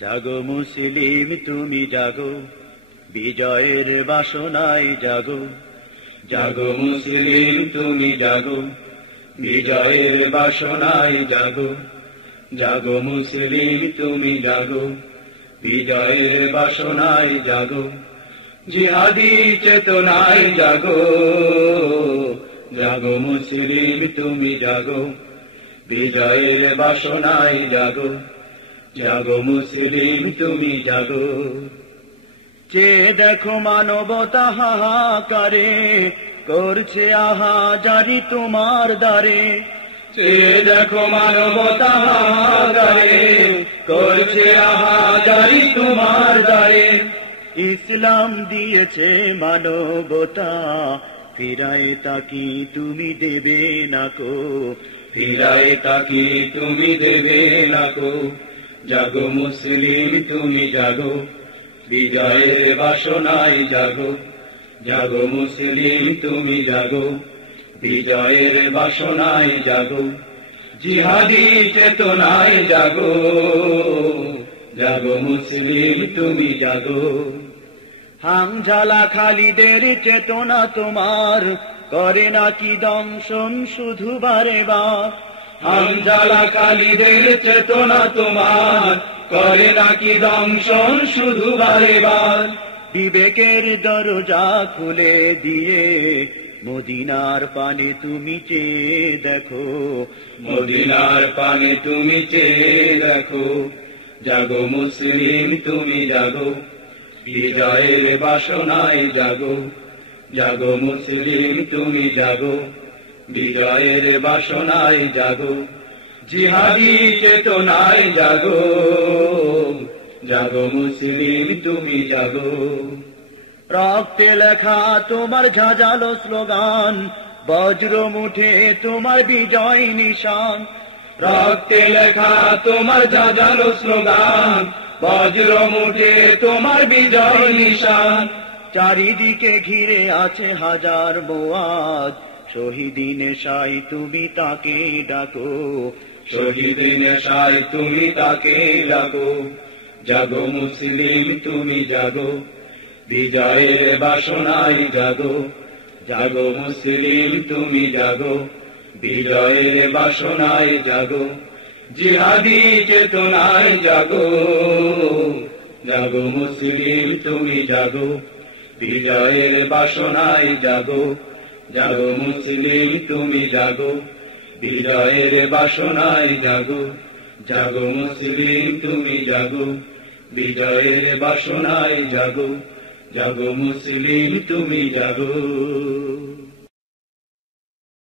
জাগো মুসলিম তুমি জাগো, বিজয়ের বাসনায় জাগো। জাগো মুসলিম তুমি জাগো, বিজয়ের বাসনায় জাগো। জাগো মুসলিম তুমি জাগো, বিজয়ের বাসনায় জাগো। জিহাদি চেতনায় জাগো। জাগো মুসলিম তুমি জাগো, বিজয়ের বাসনায় জাগো। জাগো মুসলিম তুমি জাগো। চেয়ে দেখো মানবতা হাহাকারে, করছে আহাজারি তোমার দ্বারে। চেয়ে দেখো মানবতা হাহাকারে, করছে আহাজারি তোমার দ্বারে। ইসলাম দিয়েছে মানবতা, ফিরায় তাকি তুমি দেবে নাকো। ফিরায় তাকি তুমি দেবে নাকো। জাগো মুসলিম তুমি জাগো, বিজয়ের বাসনায় জাগো। জাগো মুসলিম তুমি জাগো, বিজয়ের বাসনায় জাগো। জিহাদি চেতনায় জাগো। জাগো মুসলিম তুমি জাগো। হামজালা খালিদের চেতনা তোমার, করে নাকি দংশন শুধু বারে বার। হামজালা খালিদের চেতনা তোমার, করে নাকি দংশন শুধু বারে বার। বিবেকের দরজা খুলে দিয়ে মদিনার পানে তুমি চেয়ে দেখো। মদিনার পানে তুমি চেয়ে দেখো। জাগো মুসলিম তুমি জাগো, বিজয়ের বাসনায় জাগো। জাগো মুসলিম তুমি জাগো, বিজয়ের বাসনায় জাগো। জিহাদি চেতনায় জাগো। জাগো মুসলিম তুমি জাগো। রক্তে লেখা তোমার ঝাঁঝালো স্লোগান, বজ্র মুঠে তোমার বিজয় নিশান। রক্তে লেখা তোমার ঝাঁঝালো স্লোগান, বজ্র মুঠে তোমার বিজয় নিশান। চারিদিকে ঘিরে আছে হাজার মুআদ, শহীদি নেশায় তুমি তাকে ডাকো। শহীদি নেশায় তুমি তাকে ডাকো। জাগো মুসলিম তুমি জাগো, বিজয়ের বাসনায় জাগো। জাগো মুসলিম তুমি জাগো, বিজয়ের বাসনায় জাগো। জিহাদি চেতনায় জাগো। জাগো মুসলিম তুমি জাগো, বিজয়ের বাসনায় জাগো। জাগো মুসলিম তুমি জাগো, বিজয়ের বাসনায় জাগো। জাগো মুসলিম তুমি জাগো, বিজয়ের বাসনায় জাগো। জাগো মুসলিম তুমি জাগো।